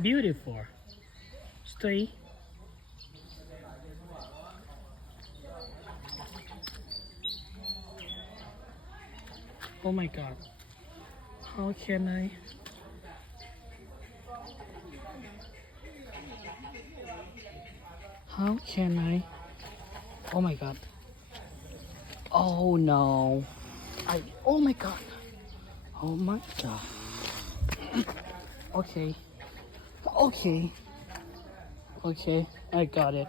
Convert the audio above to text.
beautiful. Stay. Oh my god. How can I? How can I? Oh my god. Oh no. Oh my god. Oh my god. Okay. Okay. Okay, I got it.